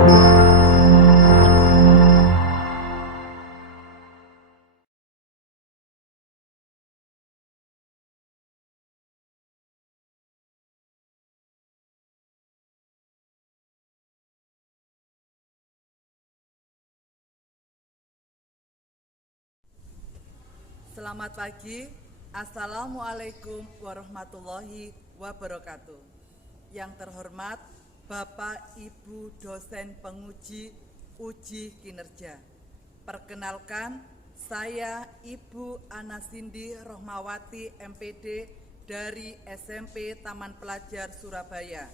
Selamat pagi, Assalamualaikum warahmatullahi wabarakatuh. Yang terhormat Bapak Ibu dosen penguji uji kinerja. Perkenalkan, saya Ibu Anasindi Rohmawati MPD dari SMP Taman Pelajar Surabaya,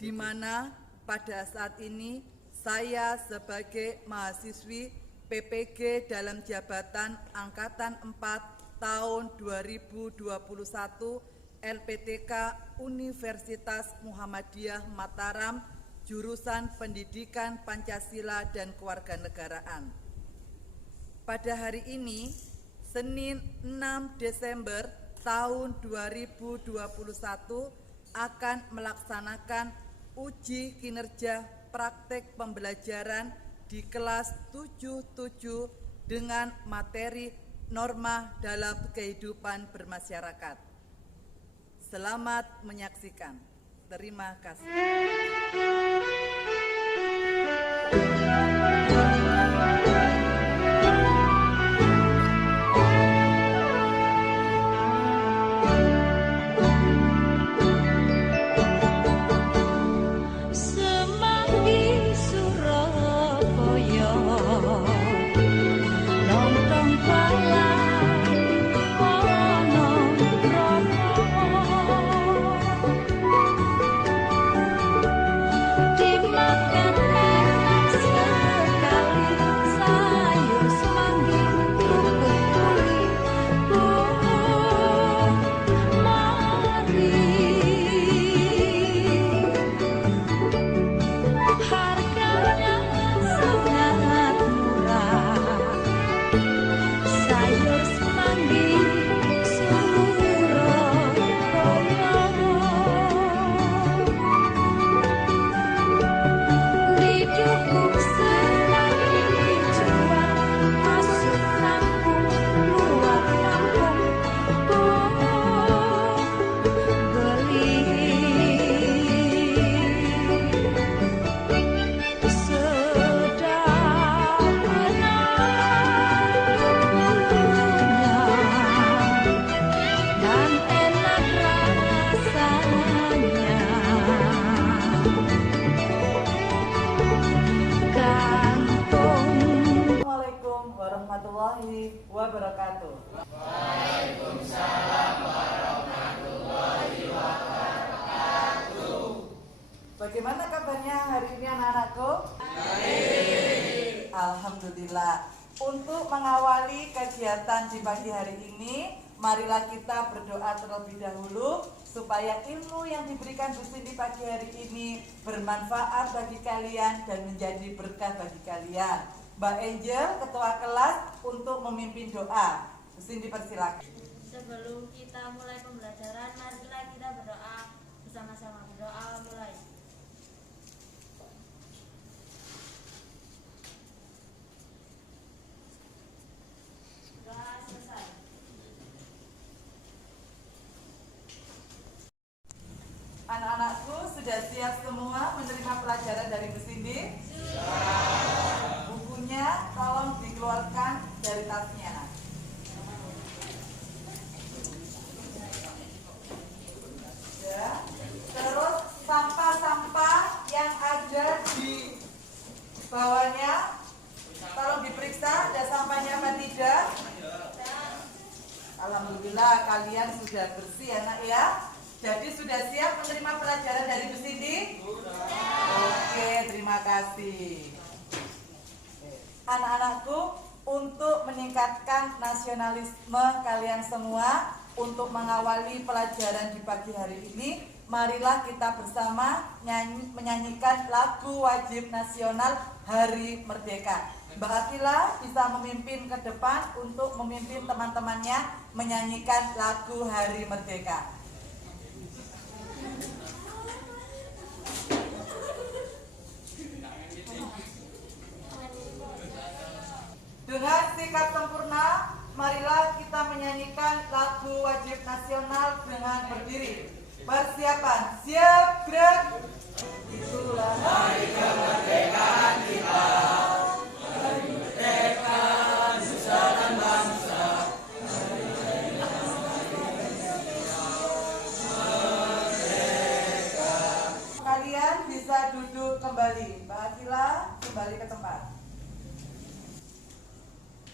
di mana pada saat ini saya sebagai mahasiswi PPG dalam jabatan Angkatan 4 tahun 2021 LPTK Universitas Muhammadiyah Mataram, jurusan Pendidikan Pancasila dan Kewarganegaraan. Pada hari ini, Senin 6 Desember tahun 2021 akan melaksanakan uji kinerja praktek pembelajaran di kelas 77 dengan materi norma dalam kehidupan bermasyarakat. Selamat menyaksikan. Terima kasih. Warahmatullahi wabarakatuh. Waalaikumsalam warahmatullahi wabarakatuh. Bagaimana kabarnya hari ini anak-anakku? Baik. Alhamdulillah. Untuk mengawali kegiatan di pagi hari ini, marilah kita berdoa terlebih dahulu supaya ilmu yang diberikan Bu Cindy pagi hari ini bermanfaat bagi kalian dan menjadi berkah bagi kalian. Mbak Angel, ketua kelas, untuk memimpin doa. Bu Cindy persilakan. Sebelum kita mulai pembelajaran, marilah kita berdoa bersama-sama. Berdoa mulai. Doa selesai. Anak-anakku sudah siap semua menerima pelajaran dari Bu Cindy? Bukunya tolong dikeluarkan dari tasnya. Ya. Terus sampah-sampah yang ada di bawahnya tolong diperiksa ada sampahnya apa tidak. Alhamdulillah kalian sudah bersih anak ya. Jadi sudah siap menerima pelajaran dari Bu Cindy? Oke, terima kasih. Anak-anakku, untuk meningkatkan nasionalisme kalian semua, untuk mengawali pelajaran di pagi hari ini, marilah kita bersama menyanyikan lagu wajib nasional Hari Merdeka. Mbak Akila bisa memimpin ke depan untuk memimpin teman-temannya menyanyikan lagu Hari Merdeka.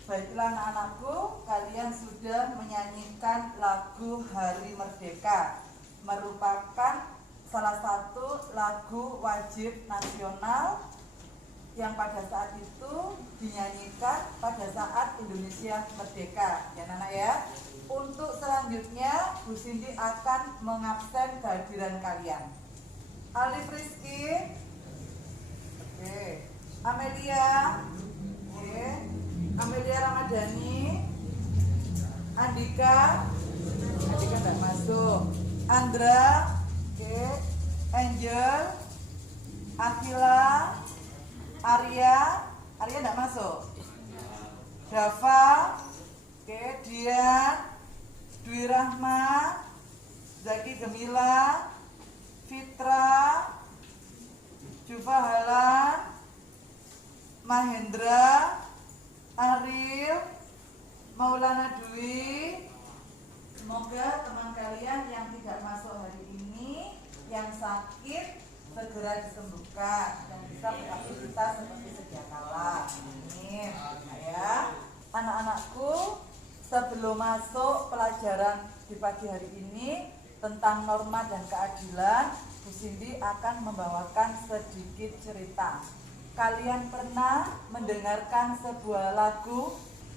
Baiklah anak-anakku, kalian sudah menyanyikan lagu Hari Merdeka, merupakan salah satu lagu wajib nasional yang pada saat itu dinyanyikan pada saat Indonesia merdeka, ya anak ya. Untuk selanjutnya, Bu Cindy akan mengabsen kehadiran kalian. Alif Rizky, oke. Amelia, oke. Amelia Ramadhani, Andika nggak masuk. Andra, oke. Angel, Akila, Arya nggak masuk. Dava, oke. Dian, Dwi Rahma, Zaki Gemila, Fitra, Jufa Halan, Mahendra, Ariel, Maulana Dwi. Semoga teman kalian yang tidak masuk hari ini, yang sakit segera disembuhkan dan bisa beraktivitas seperti sedia kala. Amin. Nah, ya, anak-anakku, sebelum masuk pelajaran di pagi hari ini tentang norma dan keadilan, Bu Cindy akan membawakan sedikit cerita. Kalian pernah mendengarkan sebuah lagu?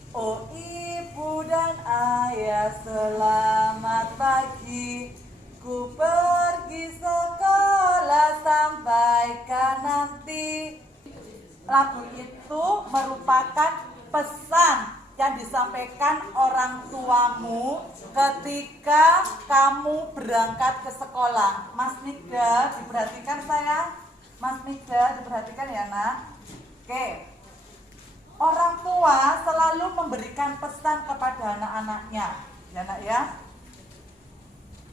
Oh ibu dan ayah selamat pagi, ku pergi sekolah sampaikan nanti. Lagu itu merupakan pesan yang disampaikan orang tuamu ketika kamu berangkat ke sekolah. Mas Nigda, diperhatikan saya. Mas Nigda, diperhatikan ya nak. Oke. Orang tua selalu memberikan pesan kepada anak-anaknya, ya nak ya.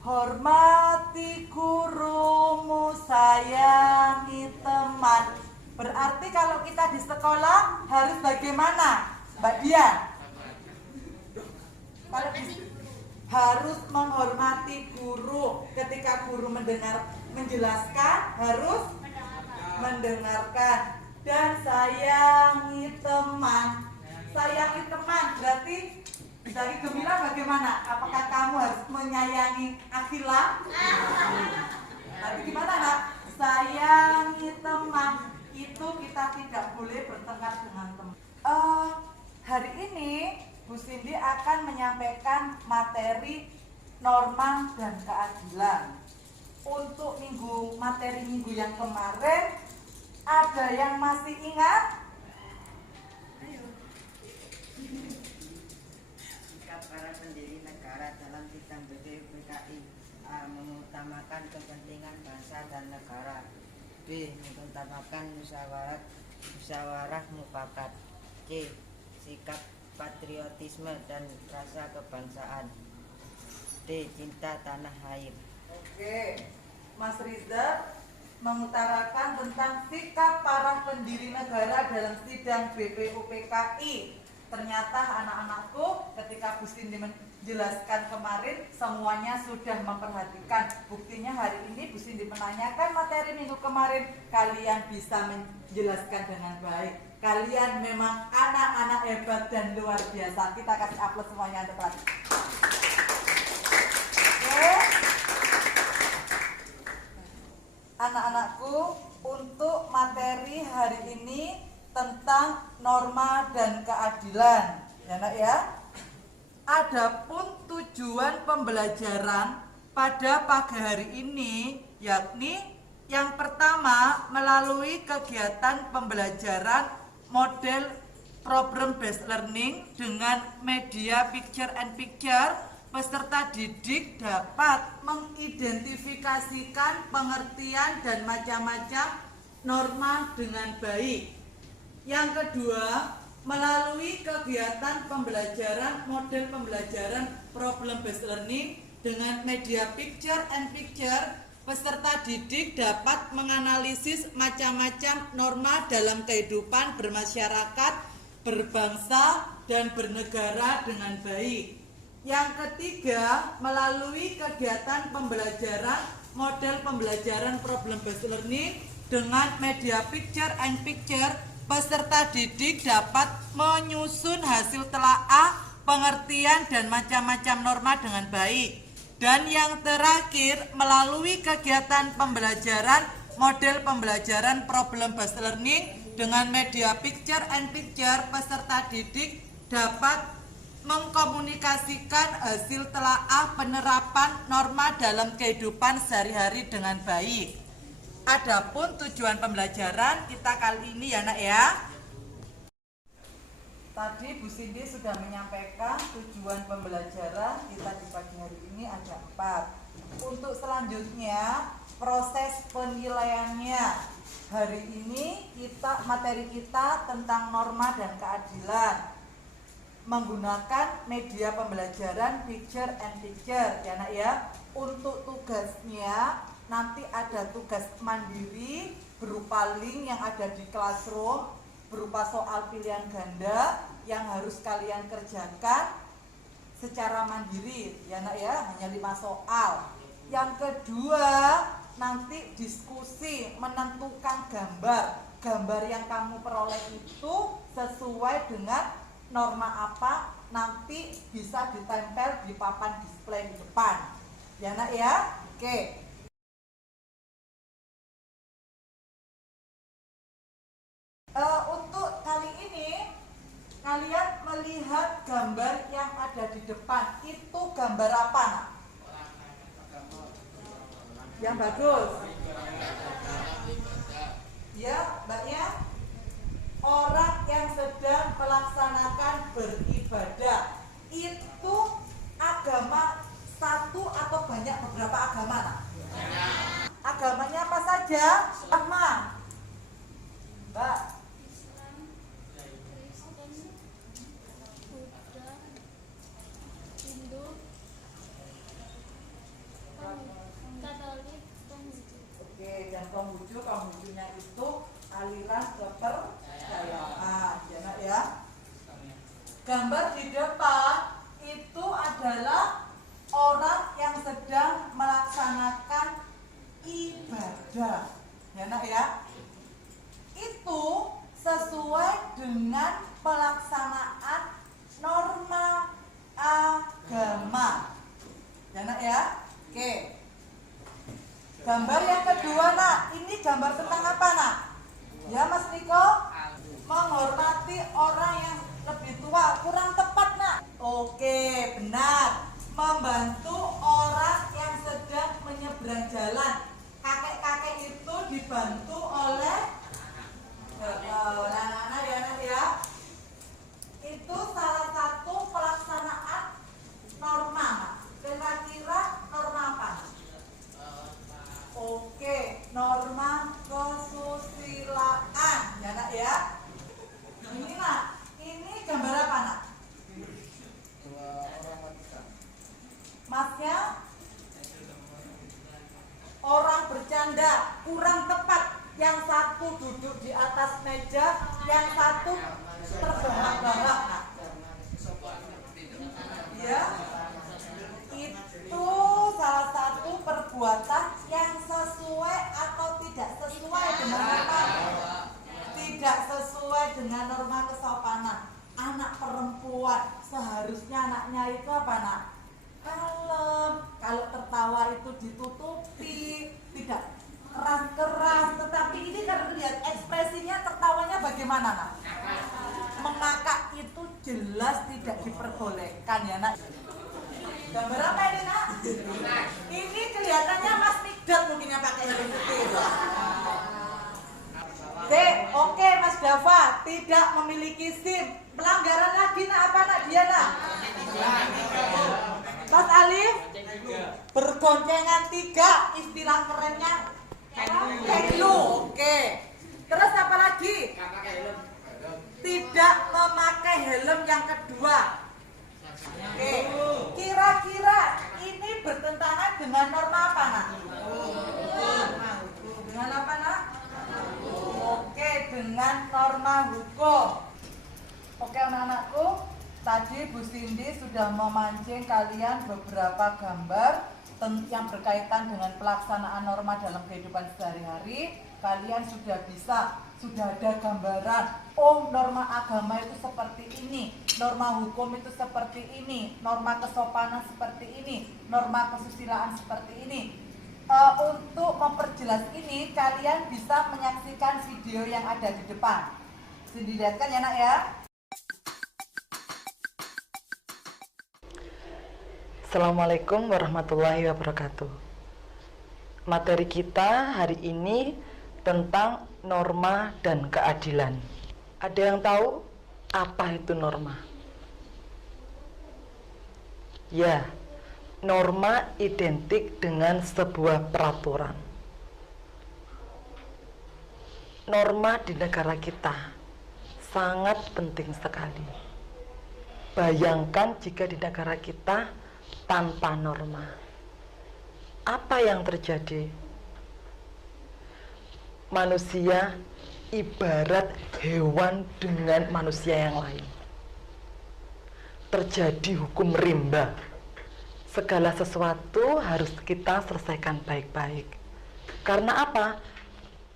Hormati gurumu, sayangi teman. Berarti kalau kita di sekolah harus bagaimana, Mbak Dian? Kalau harus menghormati guru. Ketika guru menjelaskan harus mendengarkan. Dan sayangi teman. Sayangi teman berarti dari Gemila bagaimana? Apakah kamu harus menyayangi Akila? Tapi gimana nak? Sayangi teman. Itu kita tidak boleh bertengkar dengan teman. Hari ini Bu Cindy akan menyampaikan materi norma dan keadilan. Untuk materi minggu yang kemarin, ada yang masih ingat? Ayo. Sikap para pendiri negara dalam sidang BPUPKI. A. Mengutamakan kepentingan bangsa dan negara. B. Mengutamakan musyawarah mufakat. C. Sikap patriotisme dan rasa kebangsaan. D. Cinta tanah air. Oke, Mas Riza mengutarakan tentang sikap para pendiri negara dalam sidang BPUPKI. Ternyata anak-anakku ketika Bu Cindy menjelaskan kemarin semuanya sudah memperhatikan. Buktinya hari ini Bu Cindy menanyakan materi minggu kemarin, kalian bisa menjelaskan dengan baik. Kalian memang anak-anak hebat dan luar biasa. Kita kasih aplaus semuanya untuk kalian. Oke. Anak-anakku, untuk materi hari ini tentang norma dan keadilan, ya nak ya. Adapun tujuan pembelajaran pada pagi hari ini yakni yang pertama, melalui kegiatan pembelajaran model problem based learning dengan media picture and picture, peserta didik dapat mengidentifikasikan pengertian dan macam-macam norma dengan baik. Yang kedua, melalui kegiatan pembelajaran model pembelajaran problem based learning dengan media picture and picture, peserta didik dapat menganalisis macam-macam norma dalam kehidupan bermasyarakat, berbangsa, dan bernegara dengan baik. Yang ketiga, melalui kegiatan pembelajaran model pembelajaran problem based learning dengan media picture and picture, Peserta didik dapat menyusun hasil telaah, pengertian, dan macam-macam norma dengan baik. Dan yang terakhir, melalui kegiatan pembelajaran, model pembelajaran problem-based learning dengan media picture and picture, peserta didik dapat mengkomunikasikan hasil telaah penerapan norma dalam kehidupan sehari-hari dengan baik. Adapun tujuan pembelajaran kita kali ini ya nak ya. Tadi Bu Cindy sudah menyampaikan tujuan pembelajaran kita di pagi hari ini ada 4. Untuk selanjutnya proses penilaiannya. Hari ini materi kita tentang norma dan keadilan. Menggunakan media pembelajaran picture and picture ya nak ya. Untuk tugasnya nanti ada tugas mandiri berupa link yang ada di classroom, berupa soal pilihan ganda yang harus kalian kerjakan secara mandiri ya nak ya, hanya 5 soal. Yang kedua, nanti diskusi menentukan gambar yang kamu peroleh itu sesuai dengan norma apa, nanti bisa ditempel di papan display di depan ya nak ya. Oke. Untuk kali ini kalian melihat gambar yang ada di depan itu gambar apa nak? Yang bagus ya mbaknya, orang yang sedang melaksanakan beribadah. Itu agama satu atau banyak beberapa agama nak? Agamanya apa saja? Sama mbak. Dan Konghucunya itu aliran kepercayaan ya nak ya. Gambar di depan itu adalah orang yang sedang melaksanakan ibadah ya nak ya. Itu sesuai dengan pelaksanaan norma agama ya nak ya. Oke. Gambar yang kedua nak, ini gambar tentang apa nak? Ya Mas Niko? Menghormati orang yang lebih tua, kurang tepat nak? Oke, benar. Membantu orang yang sedang menyeberang jalan. Kakek-kakek itu dibantu oleh anak-anak ya nak ya. Itu salah satu pelaksanaan norma nak. Kira-kira norma apa? Oke, norma kesusilaan ya nak ya. Ini nak, ini gambar apa nak? Masnya orang bercanda, kurang tepat. Yang satu duduk di atas meja, yang satu terbahak-bahak nak. Ya, itu salah satu perbuatan yang sesuai atau tidak sesuai dengan norma. Tidak sesuai dengan norma kesopanan. Anak perempuan seharusnya anaknya itu apa nak? Kalem. Kalau tertawa itu ditutupi, tidak keras-keras. Tetapi ini kan lihat ekspresinya, tertawanya bagaimana nak? Mengakak itu jelas tidak diperbolehkan ya nak. Gambar apa ini nak? Ini kelihatannya Mas Migdal mungkin yang pakai helm putih. Oke Mas Dava, tidak memiliki SIM. Pelanggaran lagi nak, apa nak dia nak? Mas Alif, bergoncengan 3, istilah kerennya hello. Oke. Terus apa lagi? Tidak memakai helm yang kedua. Oke. Kira-kira ini bertentangan dengan norma apa nak? Dengan apa nak? Oke, dengan norma hukum. Oke anak-anakku, tadi Bu Cindy sudah memancing kalian beberapa gambar yang berkaitan dengan pelaksanaan norma dalam kehidupan sehari-hari, kalian sudah ada gambaran, oh norma agama itu seperti ini, norma hukum itu seperti ini, norma kesopanan seperti ini, norma kesusilaan seperti ini. Untuk memperjelas ini, kalian bisa menyaksikan video yang ada di depan. Dilihatkan ya nak ya. Assalamualaikum warahmatullahi wabarakatuh. Materi kita hari ini tentang norma dan keadilan. Ada yang tahu apa itu norma? Ya, norma identik dengan sebuah peraturan. Norma di negara kita sangat penting sekali. Bayangkan jika di negara kita tanpa norma, apa yang terjadi? Manusia ibarat hewan dengan manusia yang lain. Terjadi hukum rimba. Segala sesuatu harus kita selesaikan baik-baik. Karena apa?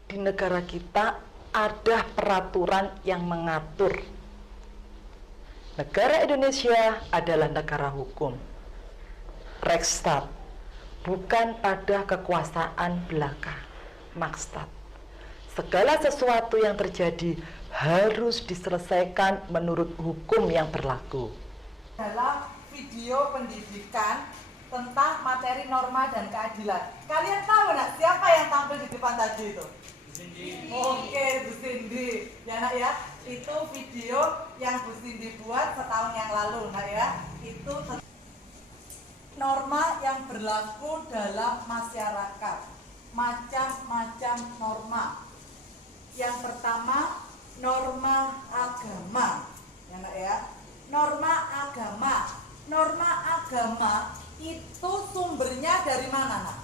Di negara kita ada peraturan yang mengatur. Negara Indonesia adalah negara hukum. Rechtsstaat, bukan pada kekuasaan belaka, Marktstaat. Segala sesuatu yang terjadi harus diselesaikan menurut hukum yang berlaku. Dalam video pendidikan tentang materi norma dan keadilan, kalian tahu nak siapa yang tampil di depan tadi itu? Bu Cindy. Oke, Bu Cindy. Ya nak ya, itu video yang Bu Cindy buat setahun yang lalu nak ya. Itu norma yang berlaku dalam masyarakat, macam-macam norma. Yang pertama, norma agama. Ya nak ya, norma agama. Norma agama itu sumbernya dari mana nak?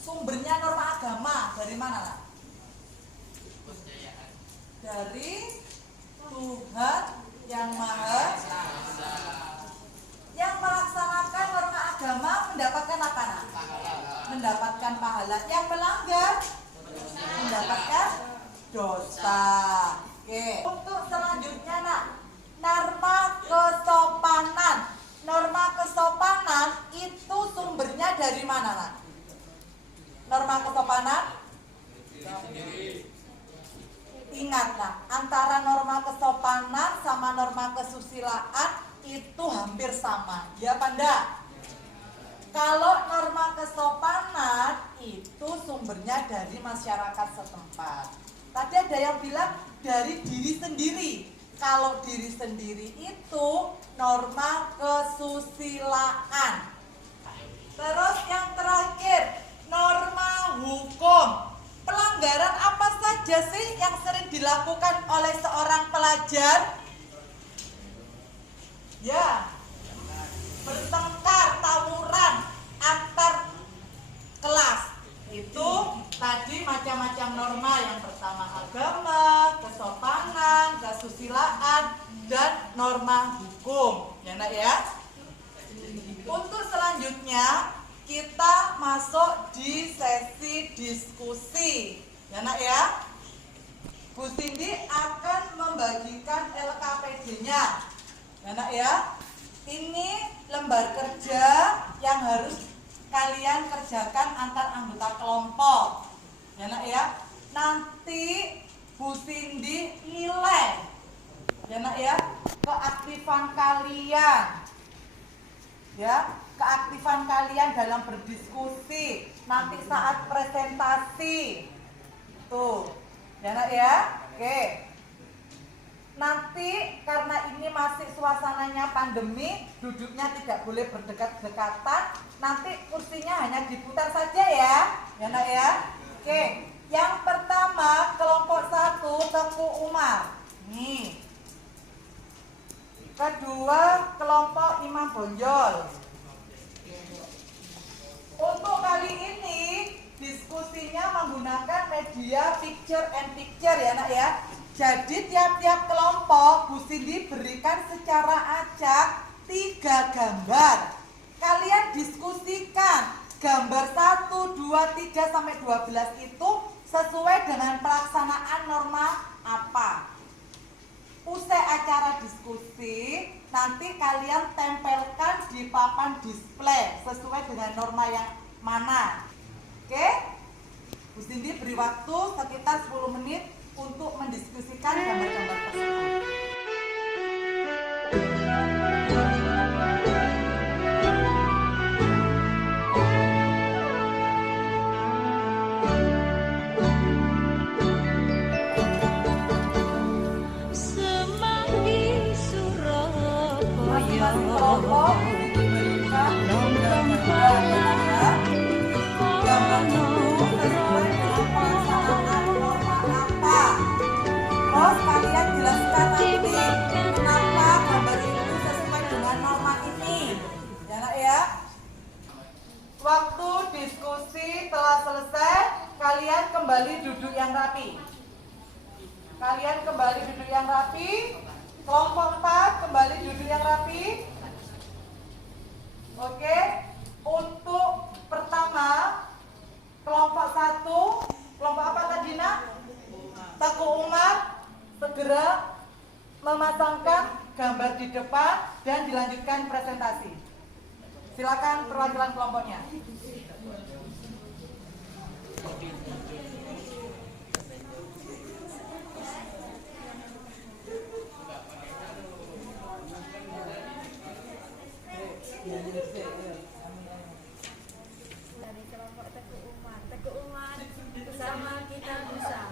Sumbernya norma agama dari mana nak? Dari Tuhan yang Maha. Yang melaksanakan norma agama mendapatkan apa nak? Mendapatkan pahala. Yang melanggar mendapatkan dosa. Oke. Untuk selanjutnya nak, norma kesopanan. Norma kesopanan itu sumbernya dari mana nak? Norma kesopanan? Ingat nak, antara norma kesopanan sama norma kesusilaan itu hampir sama, ya Panda? Kalau norma kesopanan itu sumbernya dari masyarakat setempat. Tadi ada yang bilang dari diri sendiri. Kalau diri sendiri itu norma kesusilaan. Terus yang terakhir, norma hukum. Pelanggaran apa saja sih yang sering dilakukan oleh seorang pelajar? Ya, bertengkar, tawuran antar kelas. Itu tadi macam-macam norma. Yang pertama agama, kesopanan, kesusilaan, dan norma hukum. Ya nak ya. Untuk selanjutnya kita masuk di sesi diskusi. Ya nak ya. Bu Cindy akan membagikan LKPD-nya. Ya nak ya. Ini lembar kerja yang harus kalian kerjakan antar anggota kelompok. Ya nak ya. Nanti Bu Cindy nilai. Ya nak ya, keaktifan kalian. Ya, keaktifan kalian dalam berdiskusi nanti saat presentasi. Tuh. Ya nak ya. Oke. Nanti karena ini masih suasananya pandemi, duduknya tidak boleh berdekat-dekatan. Nanti kursinya hanya diputar saja ya. Ya nak ya. Oke. Yang pertama kelompok 1 Teguh Umar. Nih. Kedua kelompok Imam Bonjol. Untuk kali ini diskusinya menggunakan media picture and picture ya nak ya. Jadi tiap-tiap kelompok Bu Cindy berikan secara acak 3 gambar. kalian diskusikan gambar 1, 2, 3 sampai 12 itu sesuai dengan pelaksanaan norma apa. Usai acara diskusi, nanti kalian tempelkan di papan display sesuai dengan norma yang mana. Oke? Bu Cindy beri waktu sekitar 10 menit untuk mendiskusikan gambar-gambar tersebut. Masing-masing kelompok diberikan gambar ya. Gambar itu sesuai dengan pelaksanaan norma apa. Terus kalian jelaskan nanti kenapa gambar itu sesuai dengan norma ini. Ya nak ya. Waktu diskusi telah selesai, kalian kembali duduk yang rapi. Kalian kembali duduk yang rapi. Kelompok 4 kembali duduk yang rapi. Oke. Untuk pertama, kelompok 1, kelompok apa tadi nak? Teguh Umar segera memasangkan gambar di depan dan dilanjutkan presentasi. Silakan perwakilan kelompoknya. Dari kelompok Teguh Umar bersama kita bisa.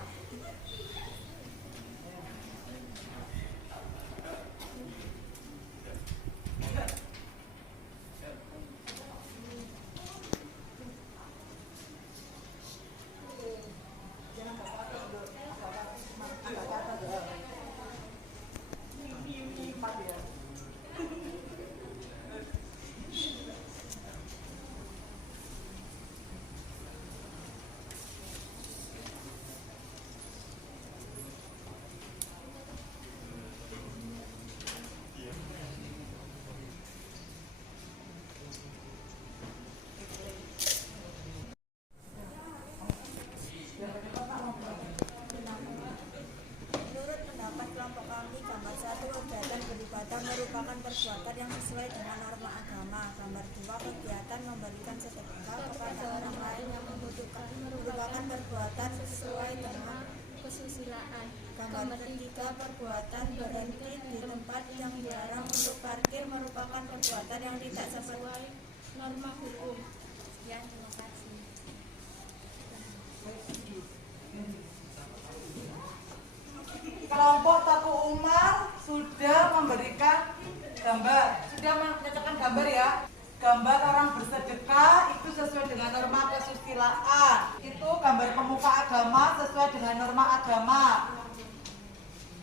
Menurut pendapat kelompok kami, gambar 1 kegiatan beribadah merupakan perbuatan yang sesuai dengan norma agama. Gambar 2 kegiatan memberikan sedekah kepada orang lain yang membutuhkan merupakan perbuatan sesuai dengan kesusilaan. Gambar 3 perbuatan berhenti di tempat yang dilarang untuk parkir merupakan perbuatan yang tidak sesuai norma hukum. Ya, terima kasih. Kelompok Teguh Umar sudah memberikan gambar, sudah menunjukkan gambar ya. Gambar orang bersedekah itu sesuai dengan norma kesusilaan. Itu gambar pemuka agama sesuai dengan norma agama.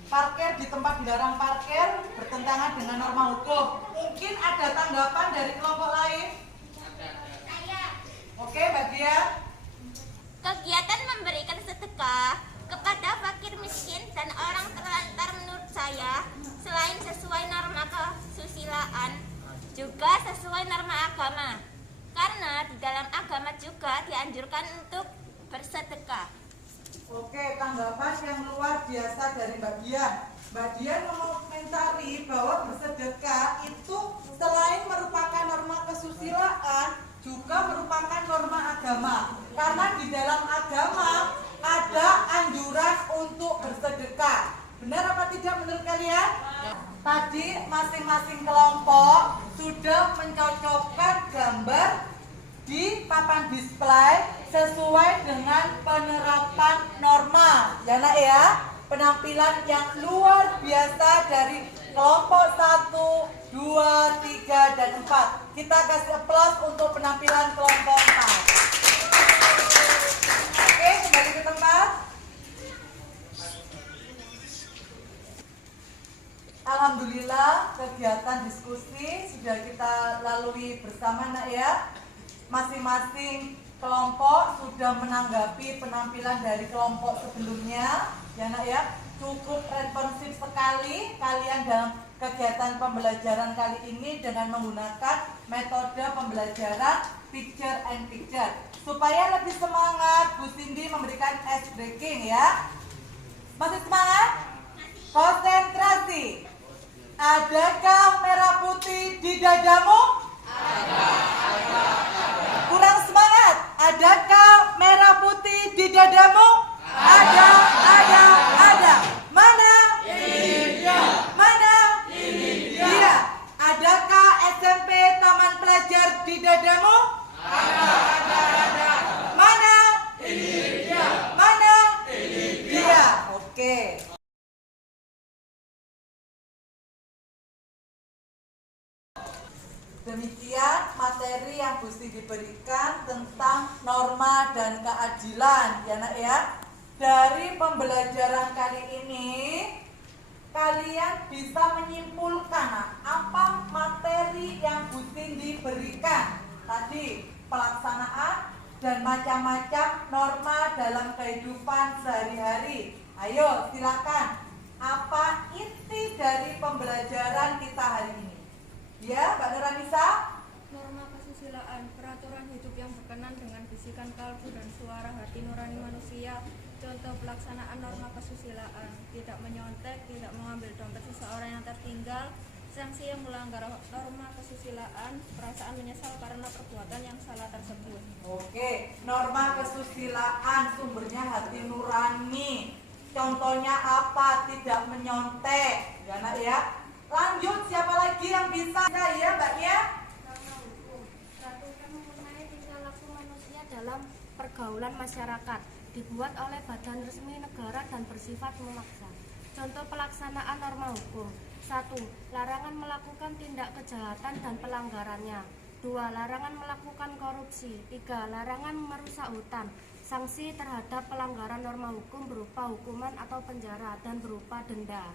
Parkir di tempat dilarang parkir bertentangan dengan norma hukum. Mungkin ada tanggapan dari kelompok lain? Oke, bagian. Kegiatan memberikan sedekah kepada fakir miskin dan orang terlantar menurut saya selain sesuai norma kesusilaan juga sesuai norma agama, karena di dalam agama juga dianjurkan untuk bersedekah. Oke, tanggapan yang luar biasa dari Mbak Dian. Mbak Dian mengomentari bahwa bersedekah itu selain merupakan norma kesusilaan juga merupakan norma agama, karena di dalam agama ada anjuran untuk bersedekah. Benar apa tidak menurut kalian? Tadi masing-masing kelompok sudah mencocokkan gambar di papan display sesuai dengan penerapan norma. Ya nak ya, penampilan yang luar biasa dari kelompok 1, 2, 3, dan 4. Kita kasih aplaus untuk penampilan kelompok 4. Oke, kembali ke tempat. Alhamdulillah kegiatan diskusi sudah kita lalui bersama nak ya. Masing-masing kelompok sudah menanggapi penampilan dari kelompok sebelumnya. Ya nak ya, cukup responsif sekali kalian dalam kegiatan pembelajaran kali ini dengan menggunakan metode pembelajaran picture and picture. Supaya lebih semangat, Bu Cindy memberikan ice breaking ya. Masih semangat? Konsentrasi. Adakah merah putih di dadamu? Ada. Kurang semangat. Adakah merah putih di dadamu? Ada. Mana? Ini dia. Mana? Ini dia. Adakah SMP Taman Pelajar di dadamu? Ada. Mana? Ini dia. Mana? Ini dia. Oke. Demikian materi yang Gusti diberikan tentang norma dan keadilan ya nak ya. Dari pembelajaran kali ini kalian bisa menyimpulkan apa materi yang Gusti diberikan tadi, pelaksanaan dan macam-macam norma dalam kehidupan sehari-hari. Ayo silakan, apa inti dari pembelajaran kita hari ini? Ya, Mbak Nuranisa? Norma kesusilaan, peraturan hidup yang berkenan dengan bisikan kalbu dan suara hati nurani manusia. Contoh pelaksanaan norma kesusilaan: tidak menyontek, tidak mengambil dompet seseorang yang tertinggal. Sanksi yang melanggar norma kesusilaan: perasaan menyesal karena perbuatan yang salah tersebut. Oke, norma kesusilaan sumbernya hati nurani. Contohnya apa? Tidak menyontek, ya nak ya. Lanjut, siapa lagi yang bisa? Ya, Mbak ya. Peraturan mengenai tingkah laku manusia dalam pergaulan masyarakat dibuat oleh badan resmi negara dan bersifat memaksa. Contoh pelaksanaan norma hukum: 1. Larangan melakukan tindak kejahatan dan pelanggarannya. 2. Larangan melakukan korupsi. 3. Larangan merusak hutan. Sanksi terhadap pelanggaran norma hukum berupa hukuman atau penjara dan berupa denda.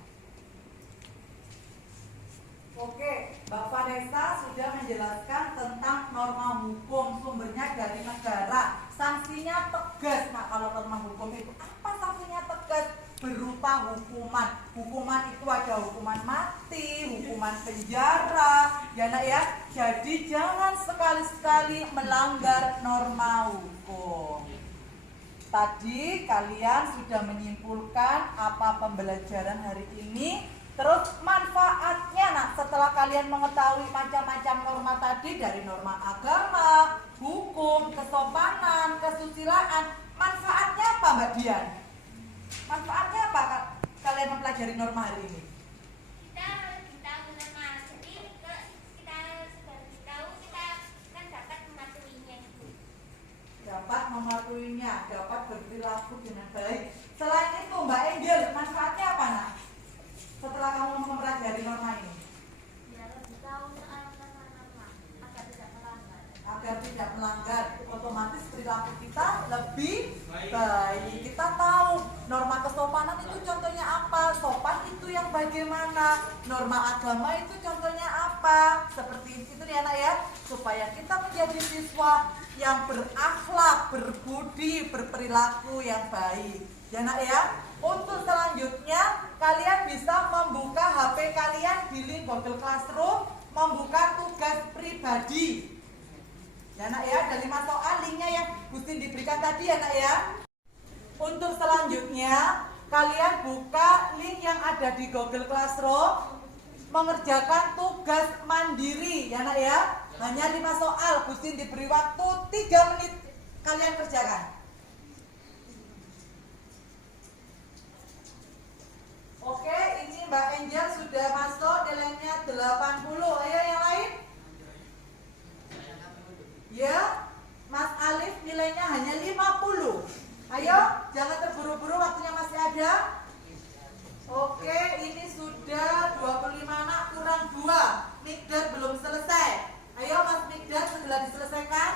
Oke, Mbak Vanessa sudah menjelaskan tentang norma hukum, sumbernya dari negara. Sanksinya tegas. Nah, kalau norma hukum itu apa sanksinya tegas? Berupa hukuman. Hukuman itu ada hukuman mati, hukuman penjara, ya nak ya. Jadi jangan sekali-sekali melanggar norma hukum. Tadi kalian sudah menyimpulkan apa pembelajaran hari ini. Terus manfaatnya, nah setelah kalian mengetahui macam-macam norma tadi, dari norma agama, hukum, kesopanan, kesusilaan, manfaatnya apa Mbak Dian? Manfaatnya apa kalian mempelajari norma hari ini? Kita lebih tahu norma, jadi kita sudah lebih tahu, kita kan dapat mematuhinya itu. Dapat mematuhinya, dapat berperilaku dengan baik. Selain itu Mbak Angel, manfaatnya apa nak? Setelah kamu mempelajari norma ini? Ya, lebih tahu soal norma agar tidak melanggar. Agar tidak melanggar, otomatis perilaku kita lebih baik. Kita tahu norma kesopanan itu contohnya apa, sopan itu yang bagaimana, norma agama itu contohnya apa, seperti itu ya nak ya, supaya kita menjadi siswa yang berakhlak, berbudi, berperilaku yang baik ya nak ya. Untuk selanjutnya kalian bisa membuka HP kalian di link Google Classroom, membuka tugas pribadi ya nak ya, ada 5 soal, linknya yang Gusti diberikan tadi ya nak ya. Untuk selanjutnya kalian buka link yang ada di Google Classroom, mengerjakan tugas mandiri ya nak ya. Hanya 5 soal, Gusti diberi waktu 3 menit, kalian kerjakan. Oke, ini Mbak Angel sudah masuk, nilainya 80. Ayo yang lain. Ya, Mas Alif nilainya hanya 50. Ayo, jangan terburu-buru, waktunya masih ada. Oke, ini sudah 25 anak kurang 2. Mikdad belum selesai. Ayo Mas Mikdad, segera diselesaikan.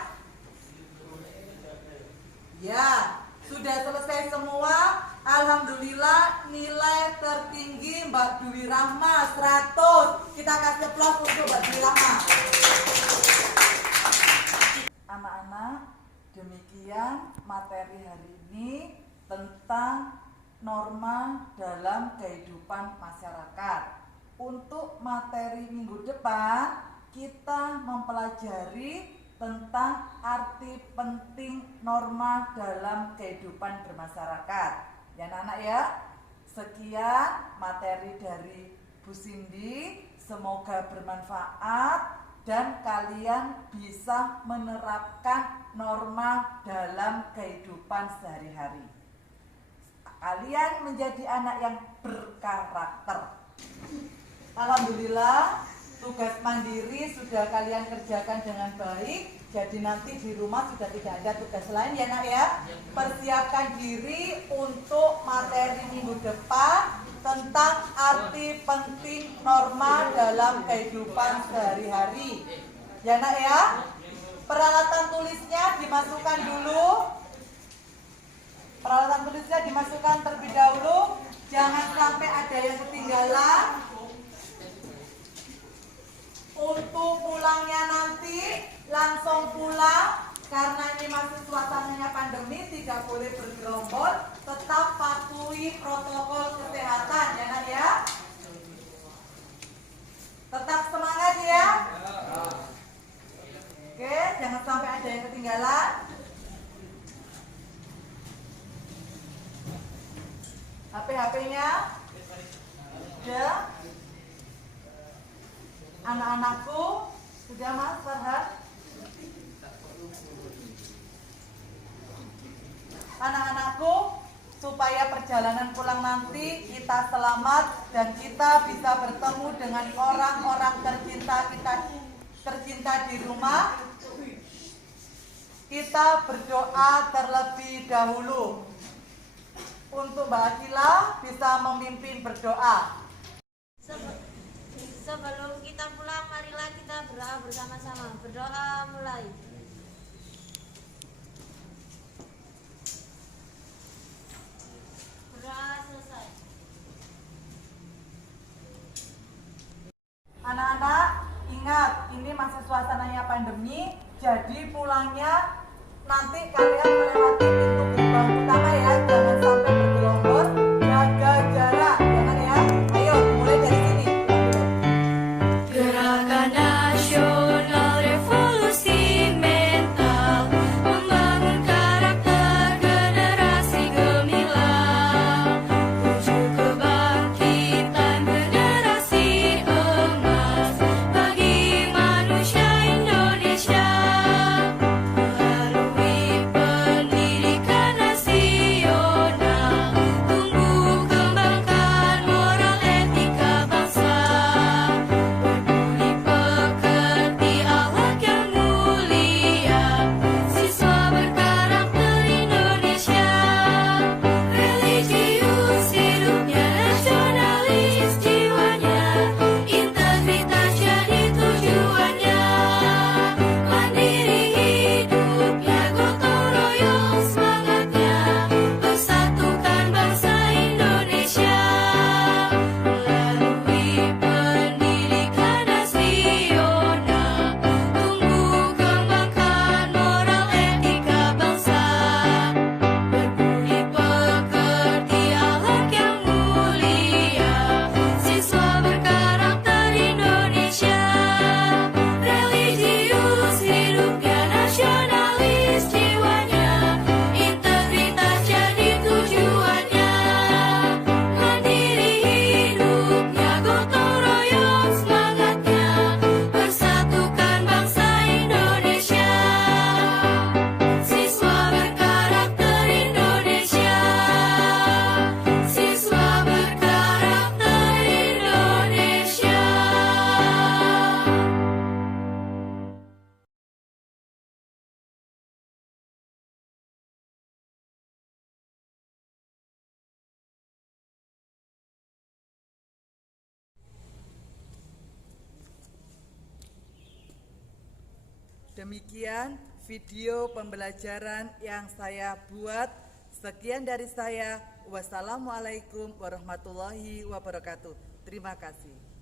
Ya, sudah selesai semua. Alhamdulillah, nilai tertinggi Mbak Dwi Rahma 100. Kita kasih aplaus untuk Mbak Dwi Rahma. Anak-anak, demikian materi hari ini tentang norma dalam kehidupan masyarakat. Untuk materi minggu depan, kita mempelajari tentang arti penting norma dalam kehidupan bermasyarakat. Ya anak-anak ya, sekian materi dari Bu Cindy, semoga bermanfaat dan kalian bisa menerapkan norma dalam kehidupan sehari-hari. Kalian menjadi anak yang berkarakter. Alhamdulillah, tugas mandiri sudah kalian kerjakan dengan baik. Jadi nanti di rumah sudah tidak ada tugas lain ya nak ya. Persiapkan diri untuk materi minggu depan tentang arti penting norma dalam kehidupan sehari-hari. Ya nak ya. Peralatan tulisnya dimasukkan dulu. Peralatan tulisnya dimasukkan terlebih dahulu. Jangan sampai ada yang ketinggalan. Untuk pulangnya nanti langsung pulang, karena ini masih suasananya pandemi, tidak boleh bergerombol, tetap patuhi protokol kesehatan ya nak ya. Tetap semangat ya. Oke, jangan sampai ada yang ketinggalan. HP-nya sudah. Anak-anakku sudah Mas Farhan? Anak-anakku, supaya perjalanan pulang nanti kita selamat dan kita bisa bertemu dengan orang-orang tercinta di rumah. Kita berdoa terlebih dahulu. Untuk Mbak Akila bisa memimpin berdoa. Sebelum kita pulang, marilah kita berdoa bersama-sama. Berdoa mulai. Berdoa selesai. Anak-anak, ingat ini masih suasananya pandemi, jadi pulangnya nanti kalian melewati pintu gerbang utama ya, jangan sampai bergelombol, jaga jarak, jangan ya. Ayo, mulai dari sini. Gerakan Nasional Revolusi Mental membangun karakter generasi gemilang, menuju kebangkitan generasi emas bagi manusia Indonesia. Melalui pendidikan nasional, tumbuh kembangkan moral etika bangsa. Berbudi pekerti akhlak yang mulia, siswa berkarakter Indonesia. Religius hidupnya, nasionalis jiwanya, integritas jadi tujuannya. Mandiri hidupnya, gotong royong semangatnya, persatukan bangsa Indonesia. Melalui pendidikan nasional, tumbuh kembangkan moral etika bangsa. Berbudi pekerti akhlak yang mulia, siswa berkarakter Indonesia. Religius hidupnya, nasionalis jiwanya, integritas jadi tujuannya. Mandiri hidupnya, gotong royong semangatnya, persatukan bangsa Indonesia. Siswa berkarakter Indonesia, siswa berkarakter Indonesia. Demikian video pembelajaran yang saya buat. Sekian dari saya. Wassalamualaikum warahmatullahi wabarakatuh. Terima kasih.